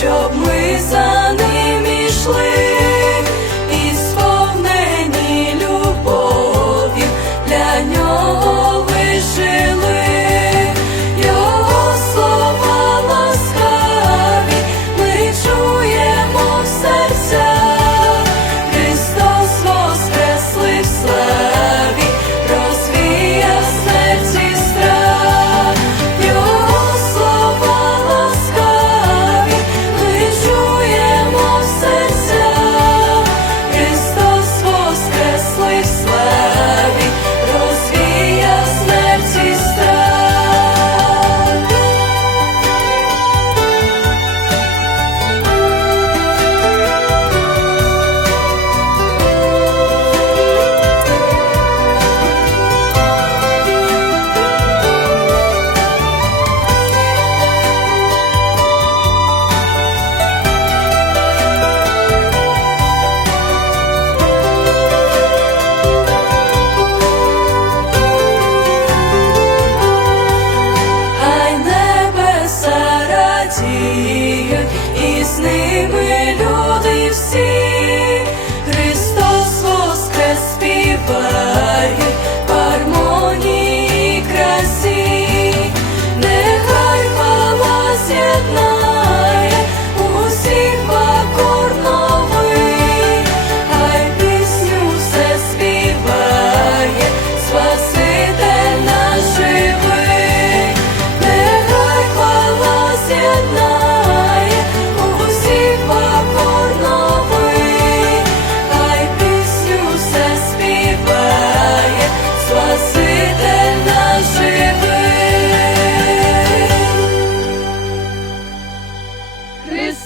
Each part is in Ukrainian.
щоб ми за з ними люди всі.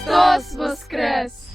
Христос Воскрес!